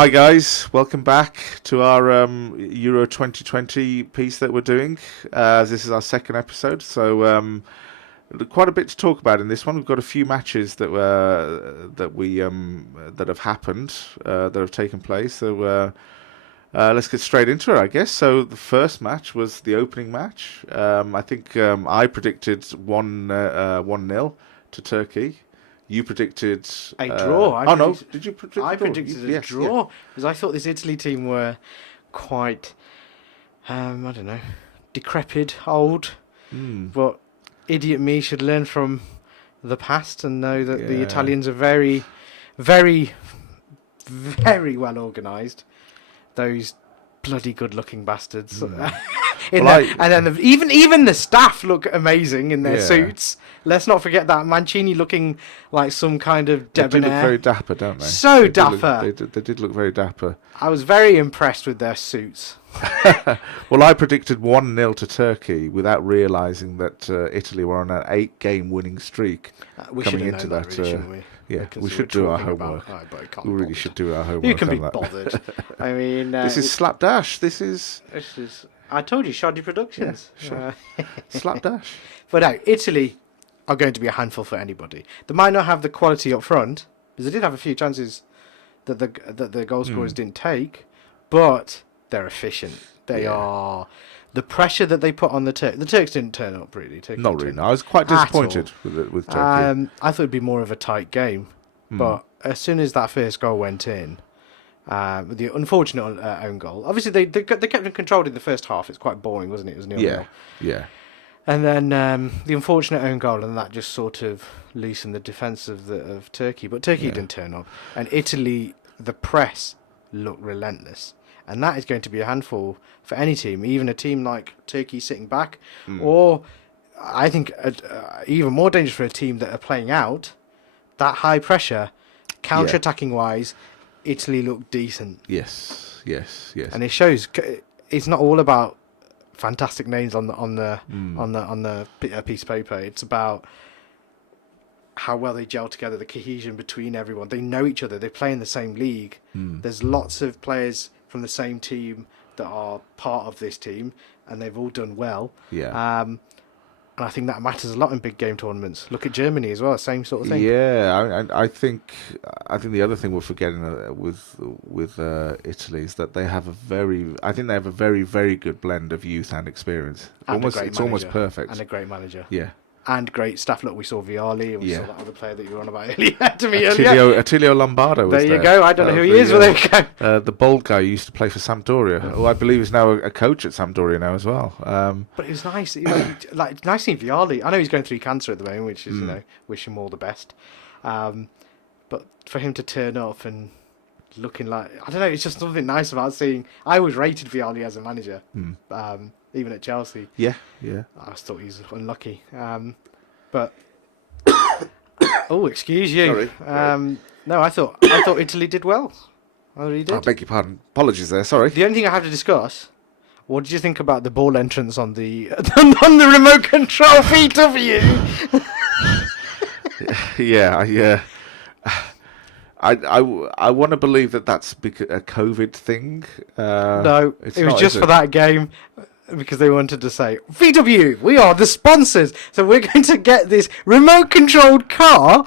Hi guys, welcome back to our Euro 2020 piece that we're doing. This is our second episode, so quite a bit to talk about in this one. We've got a few matches that have happened, that have taken place. So let's get straight into it, I guess. So the first match was the opening match. I think I predicted 1-0 to Turkey. You predicted a draw. No, did you predict? I predicted a draw because I thought this Italy team were quite, I don't know, decrepit, old. But idiot me should learn from the past and know that the Italians are very, very, very well organised. Those bloody good-looking bastards. And then even the staff look amazing in their suits. Let's not forget that Mancini looking like some kind of debonair. They do look very dapper, don't they? So dapper. They did look very dapper. I was very impressed with their suits. Well, I predicted 1-0 to Turkey without realising that Italy were on an 8-game winning streak coming into that. Really, shouldn't we? Yeah, we should do our homework. We really should do our homework. You can be bothered. I mean, this is Slapdash. This is. I told you, Shoddy Productions. Yeah, Slapdash. But no, Italy are going to be a handful for anybody. They might not have the quality up front, because they did have a few chances that the goal scorers didn't take, but they're efficient. They are. The pressure that they put on the Turks didn't turn up really. Not really. No, I was quite disappointed with Turkey. I thought it'd be more of a tight game, but as soon as that first goal went in, with the unfortunate own goal, obviously they kept it controlled in the first half. It's quite boring, wasn't it? It was 0-0. Yeah. And then the unfortunate own goal, and that just sort of loosened the defence of Turkey. But Turkey didn't turn up, and Italy, the press looked relentless. And that is going to be a handful for any team, even a team like Turkey sitting back, or I think even more dangerous for a team that are playing out. That high pressure, counter-attacking wise, Italy looked decent. Yes. And it shows. It's not all about fantastic names on the piece of paper. It's about how well they gel together, the cohesion between everyone. They know each other. They play in the same league. There's lots of players from the same team that are part of this team, and they've all done well. And I think that matters a lot in big game tournaments. Look at Germany as well, same sort of thing. Yeah, I think the other thing we're forgetting with Italy is that they have a very very good blend of youth and experience. It's almost perfect. And a great manager. Yeah. And great staff. Look, we saw Vialli, and we saw that other player that you were on about earlier. Attilio Lombardo was there. There you go. I don't know who he is, but there you go. The bald guy who used to play for Sampdoria, who I believe is now a coach at Sampdoria now as well. But it was nice. Nice seeing Vialli. I know he's going through cancer at the moment, which is, wish him all the best. But for him to turn up and looking like, I don't know, it's just something nice about seeing. I always rated Vialli as a manager. Even at Chelsea. Yeah. I just thought he was unlucky. But oh, excuse you. Sorry. No, I thought Italy did well. I really did. I beg your pardon. Apologies there. Sorry. The only thing I have to discuss. What did you think about the ball entrance on the on the remote control feet of you? Yeah. I want to believe that that's a COVID thing. No, it was just for that game, because they wanted to say, VW, we are the sponsors, so we're going to get this remote-controlled car.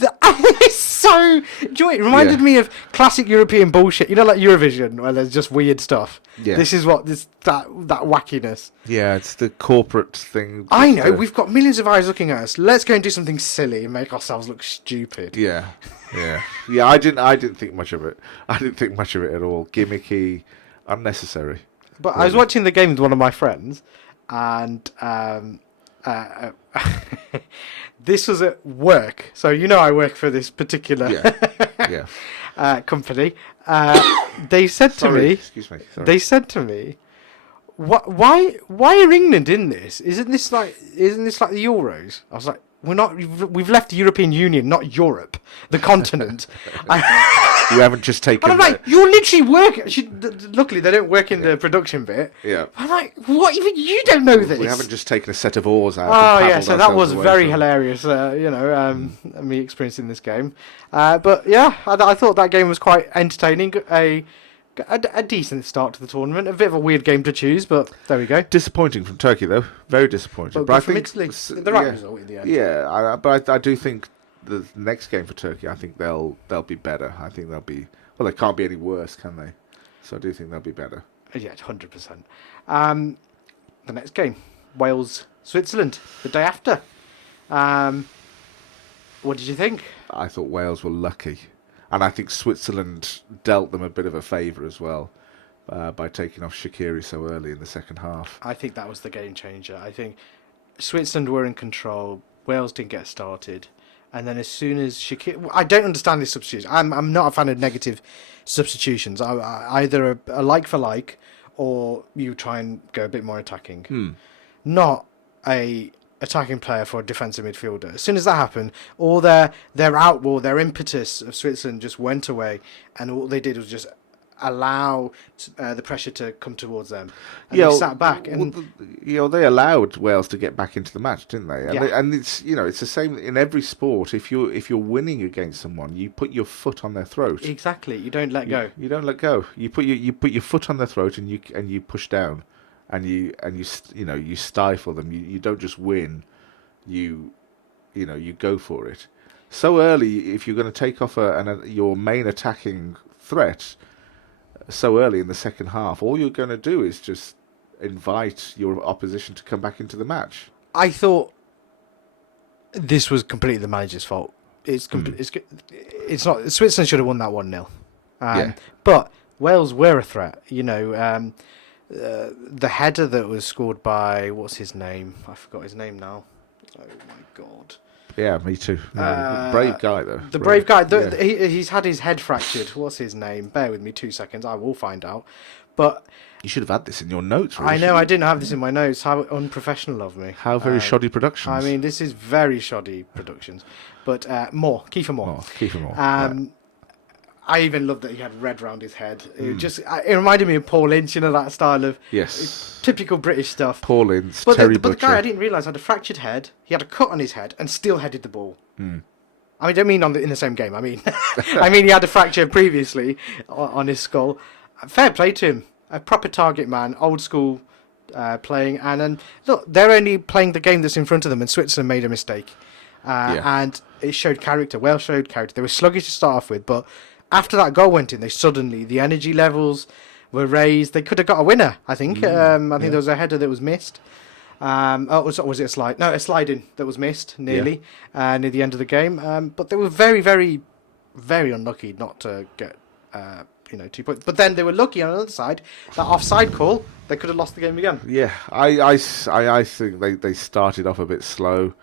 It's so... It reminded me of classic European bullshit. You know, like Eurovision, where there's just weird stuff. Yeah. This is what that wackiness. Yeah, it's the corporate thing. I know, we've got millions of eyes looking at us. Let's go and do something silly and make ourselves look stupid. Yeah. I didn't think much of it. I didn't think much of it at all. Gimmicky, unnecessary. But I was watching the game with one of my friends, and this was at work. So I work for this particular company. They said to me, excuse me. Sorry. They said to me, why are England in this? Isn't this like the Euros? I was like, we've left the European Union, not Europe, the continent. You haven't just taken. And I'm like, you're literally working. Luckily, they don't work in the production bit. Yeah. I'm like, what? Even you don't know this? We haven't just taken a set of oars out. Oh and yeah, so that paddled was ourselves very away from- hilarious. Me experiencing this game. But yeah, I thought that game was quite entertaining. A decent start to the tournament. A bit of a weird game to choose, but there we go. Disappointing from Turkey, though. Very disappointing. But from Italy, the right result in the end. Yeah, but I do think the next game for Turkey, I think they'll be better. I think they'll be. Well, they can't be any worse, can they? So I do think they'll be better. Yeah, 100%. The next game, Wales, Switzerland, the day after. What did you think? I thought Wales were lucky, and I think Switzerland dealt them a bit of a favour as well by taking off Shaqiri so early in the second half. I think that was the game changer. I think Switzerland were in control. Wales didn't get started. And then as soon as Shaqiri... I don't understand this substitution. I'm not a fan of negative substitutions. Either a like for like, or you try and go a bit more attacking. Not a attacking player for a defensive midfielder. As soon as that happened, all their outball, their impetus of Switzerland just went away, and all they did was just allow the pressure to come towards them. And they sat back, and they allowed Wales to get back into the match, didn't they? And, Yeah. and it's it's the same in every sport. If you're winning against someone, you put your foot on their throat. Exactly, you don't let go. You don't let go. You put your foot on their throat, and you push down, and you stifle them. You don't just win. You go for it. So early, if you're going to take off your main attacking threat so early in the second half, all you're going to do is just invite your opposition to come back into the match. I thought this was completely the manager's fault. It's not. Switzerland should have won that 1-0. But Wales were a threat. The header that was scored by, what's his name? I forgot his name now. Oh my god. Yeah, me too. Brave guy though. The brave guy. He's had his head fractured. What's his name? Bear with me 2 seconds. I will find out. But you should have had this in your notes. Really, I know I didn't have this in my notes. How unprofessional of me. How very shoddy productions. I mean, this is very shoddy productions. But Kiefer Moore. Kiefer Moore. I even loved that he had red round his head. It reminded me of Paul Ince, that style of typical British stuff. Paul Ince, but Terry but Butcher. the guy I didn't realise had a fractured head. He had a cut on his head and still headed the ball. I don't mean in the same game. I mean, he had a fracture previously on his skull. Fair play to him. A proper target man, old school playing. And then look, they're only playing the game that's in front of them, and Switzerland made a mistake. And it showed character. Wales showed character. They were sluggish to start off with, but after that goal went in, the energy levels were raised. They could have got a winner, I think. I think there was a header that was missed. Was it a slide? No, a slide-in that was missed near the end of the game. But they were very, very, very unlucky not to get 2 points. But then they were lucky on the other side. That offside call, they could have lost the game again. Yeah, I think they started off a bit slow.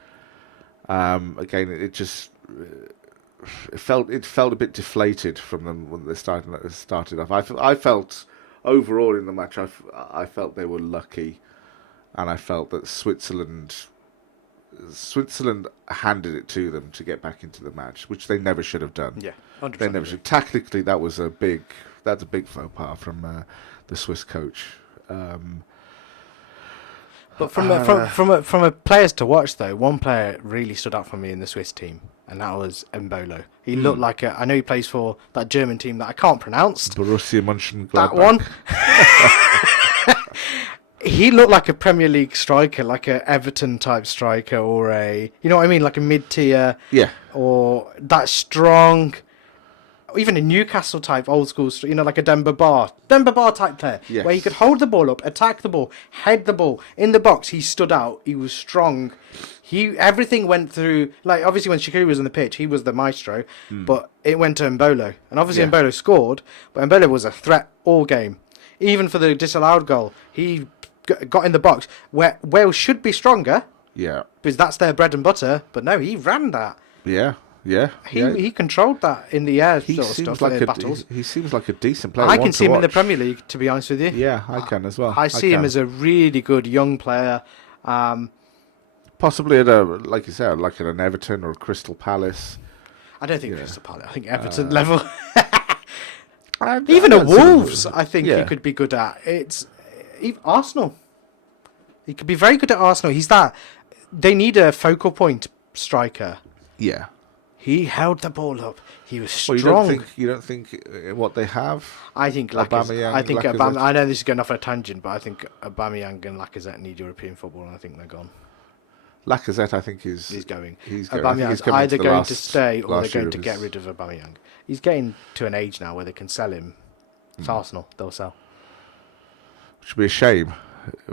Again, it felt a bit deflated from them when they started off. I felt overall in the match, I felt they were lucky, and I felt that Switzerland handed it to them to get back into the match, which they never should have done. Yeah, 100%. They never should. Tactically, that's a big faux pas from the Swiss coach. But from a players to watch though, one player really stood out for me in the Swiss team, and that was Mbolo. He looked like I know he plays for that German team that I can't pronounce. Borussia Mönchengladbach. That one. He looked like a Premier League striker, like a Everton type striker, or like a mid-tier. Yeah. Or that strong, even a Newcastle type old school, like a Demba Ba type player, where he could hold the ball up, attack the ball, head the ball in the box. He stood out. He was strong. Everything went through. Like obviously when Shaqiri was on the pitch, he was the maestro, but it went to Mbolo, and obviously Mbolo scored, but Mbolo was a threat all game, even for the disallowed goal. He got in the box where Wales should be stronger. Yeah, because that's their bread and butter. But no, he ran that. Yeah. He controlled that in the air sort of stuff in battles. He seems like a decent player. I can see him in the Premier League, to be honest with you. Yeah, I can as well. I see him as a really good young player. possibly at a, like you said, like at an Everton or a Crystal Palace. I don't think Yeah. Crystal Palace. I think Everton level. I Even at don't see- Wolves, I think he yeah. could be good at. Arsenal. He could be very good at Arsenal. He's that. They need a focal point striker. Yeah. He held the ball up. He was Well, strong. you don't think what they have? I think Aubameyang, I think Lacazette? I know this is going off on a tangent, but I think Aubameyang and Lacazette need European football, and I think they're gone. Lacazette, I think, He's going. He's going. I think Aubameyang's he's coming either to the going last- to stay or they're last year going of to his- get rid of Aubameyang. He's getting to an age now where they can sell him. It's Arsenal. They'll sell. Which would be a shame.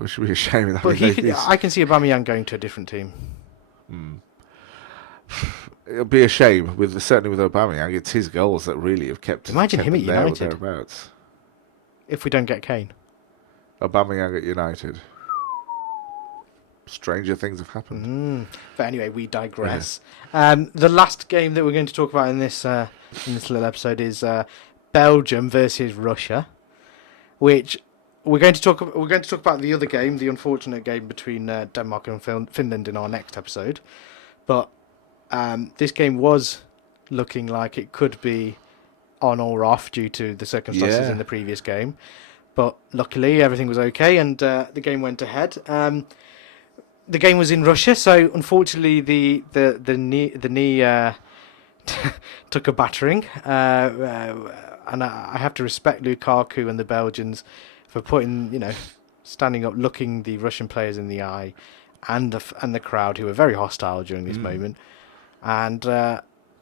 It should be a shame. But I can see Aubameyang going to a different team. It'll be a shame certainly with Aubameyang. It's his goals that really have kept. Imagine kept him at them there or United. thereabouts. If we don't get Kane. Aubameyang at United. Stranger things have happened. But anyway, we digress. The last game that we're going to talk about in this little episode is Belgium versus Russia, which we're going to talk about the other game, the unfortunate game between Denmark and Finland in our next episode. But this game was looking like it could be on or off due to the circumstances Yeah. in the previous game. But luckily everything was okay and the game went ahead. The game was in Russia, so unfortunately the knee took a battering, and I have to respect Lukaku and the Belgians for standing up, looking the Russian players in the eye, and the crowd who were very hostile during this moment. And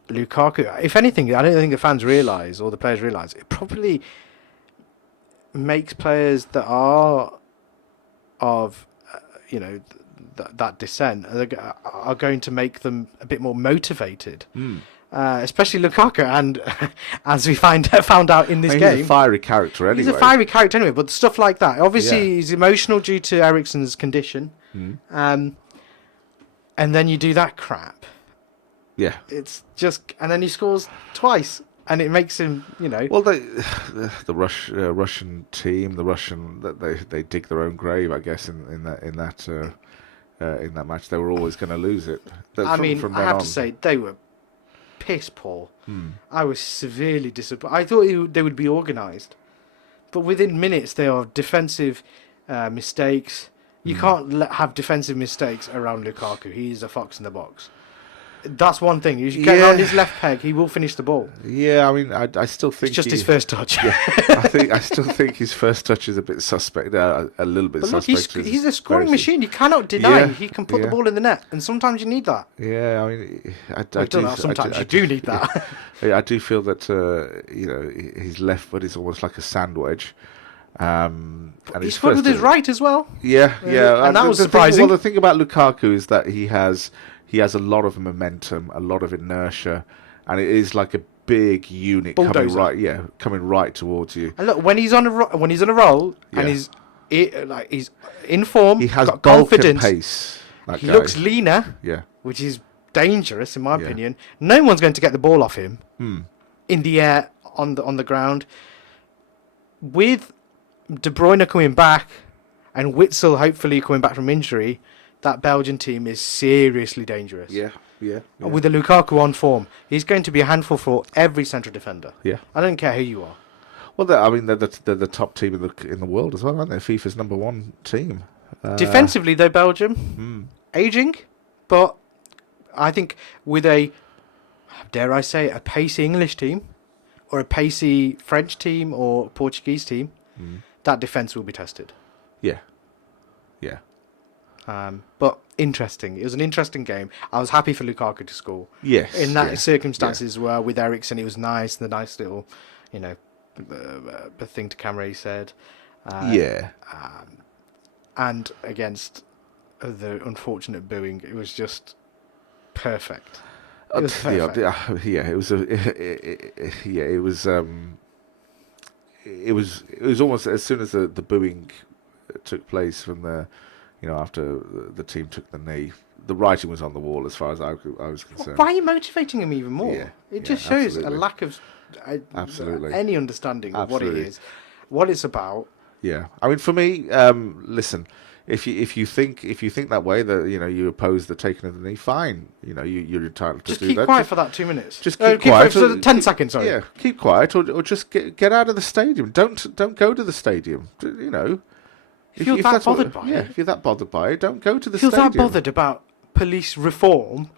Lukaku, if anything, I don't think the fans realise or the players realise it probably makes players that are of that dissent are going to make them a bit more motivated, especially Lukaku. And as we found out in this game, He's a fiery character anyway. He's a fiery character anyway. But stuff like that, obviously, he's emotional due to Eriksen's condition, and then you do that crap. Yeah. It's just, and then he scores twice, and it makes him, Well, the Russian team, they dig their own grave, I guess, in that match. They were always going to lose it. I mean, from I then have on. to say they were piss poor. I was severely disappointed. I thought they would be organised, but within minutes they are defensive mistakes. You can't have defensive mistakes around Lukaku. He is a fox in the box. That's one thing. You should get around his left peg. He will finish the ball. Yeah, I mean, I still think It's just his first touch. Yeah, I still think his first touch is a bit suspect, a little bit But look, suspect. he's a scoring machine. You cannot deny Yeah, he can put the yeah. ball in the net, and sometimes you need that. Yeah, I mean, I don't know, sometimes you do need that. Yeah, I do feel that his left foot is almost like a sand wedge. And He scored with his right as well. Yeah. And that was the surprising. The thing about Lukaku is that he has a lot of momentum, a lot of inertia, and it is like a big unit Bulldozer. coming right towards you. And look, when he's on a roll and he's in form, He has got bulk confidence. and pace. That He guy. looks leaner, Yeah. which is dangerous in my Yeah. opinion. No one's going to get the ball off him in the air, on the ground. With De Bruyne coming back and Witsel hopefully coming back from injury, that Belgian team is seriously dangerous. Yeah. With the Lukaku on form, he's going to be a handful for every central defender. Yeah. I don't care who you are. Well, they're the top team in the world as well, aren't they? FIFA's #1 team. Defensively, though, Belgium, aging, but I think with a, dare I say, a pacey English team, or a pacey French team, or Portuguese team, that defence will be tested. Yeah. But interesting. It was an interesting game. I was happy for Lukaku to score. Yes. In that circumstances, where with Eriksen, it was nice. The nice little, thing to camera he said. And against the unfortunate booing, it was just perfect. It was perfect. It was almost as soon as the booing took place from after the team took the knee, the writing was on the wall as far as I was concerned. Why are you motivating him even more? Yeah, It just shows absolutely. a lack of any understanding of what it Absolutely. is, what it's about. Yeah, I mean, for me, listen, if you think that way, that you oppose the taking of the knee, fine. You're entitled to Just do keep that. quiet for that 2 minutes. Just keep quiet quiet. for 10 seconds. Sorry. Yeah, keep quiet, or just get out of the stadium. Don't go to the stadium. If you're that bothered by it. if you're that bothered by it, don't go to the If you're stadium. that bothered about police reform,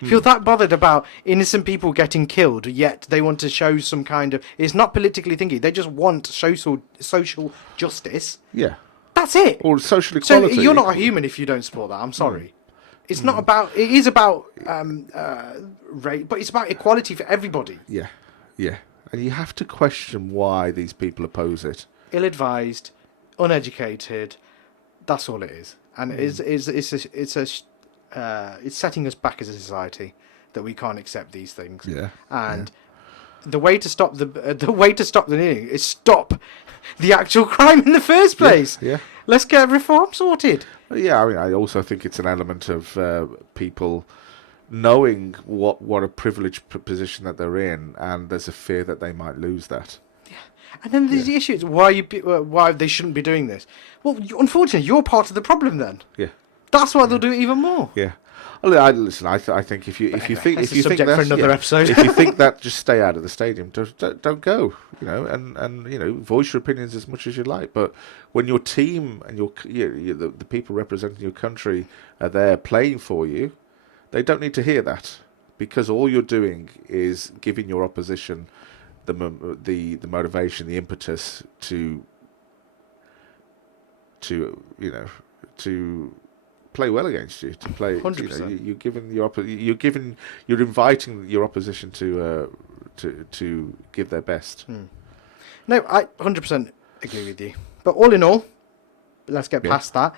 if you're that bothered about innocent people getting killed, yet they want to show some kind of... It's not politically thinking. They just want social justice. Yeah. That's it. Or social So equality. you're not a human if you don't support that. I'm sorry. It's not about... It is about rate, but it's about equality for everybody. Yeah, yeah. And you have to question why these people oppose it. Ill-advised, uneducated. That's all it is. And it's setting us back as a society that we can't accept these things. Yeah. And the way to stop the kneeling is stop the actual crime in the first place. Yeah. Let's get reform sorted. Yeah, I mean, I also think it's an element of people knowing what a privileged position that they're in, and there's a fear that they might lose that. And then there's the issue: is why they shouldn't be doing this. Well, unfortunately, you're part of the problem. Then Yeah. that's why they'll do it even more. Yeah. Listen. I think if you think that's if you a think subject for that's, another episode. if you think that, just stay out of the stadium. Don't go. And voice your opinions as much as you like. But when your team and the people representing your country are there playing for you, they don't need to hear that, because all you're doing is giving your opposition the motivation, the impetus to play well against you, to play. 100%. You're inviting your opposition to give their best. No, I 100% agree with you. But all in all, let's get past that.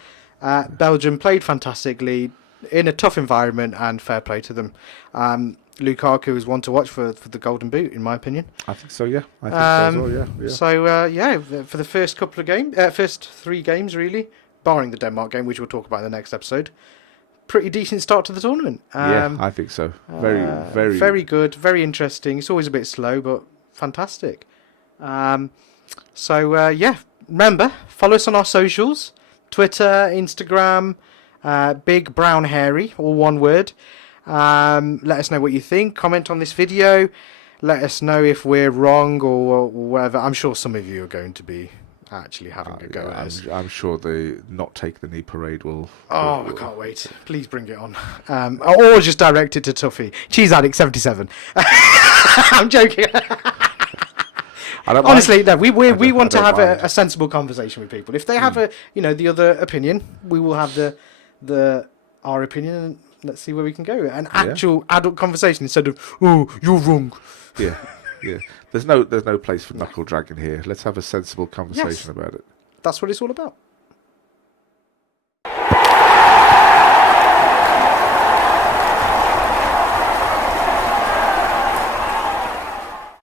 Belgium played fantastically in a tough environment, and fair play to them. Lukaku is one to watch for the Golden Boot, in my opinion. I think so. Yeah, I think so as well. Yeah. So for the first couple of first 3 games really, barring the Denmark game, which we'll talk about in the next episode. Pretty decent start to the tournament. I think so. Very good, very interesting. It's always a bit slow, but fantastic. Remember, follow us on our socials: Twitter, Instagram, Big Brown Hairy, all one word. Let us know what you think. Comment on this video. Let us know if we're wrong or whatever. I'm sure some of you are going to be actually having a go at us. I'm sure the not take the knee parade will. I can't wait. Please bring it on. Or just direct it to Tuffy. Cheese Addict 77. I'm joking. Honestly, no. We want to have a sensible conversation with people. If they have the other opinion, we will have our opinion, and let's see where we can go. An actual adult conversation instead of you're wrong. Yeah. There's no place for knuckle dragging here. Let's have a sensible conversation about it. That's what it's all about.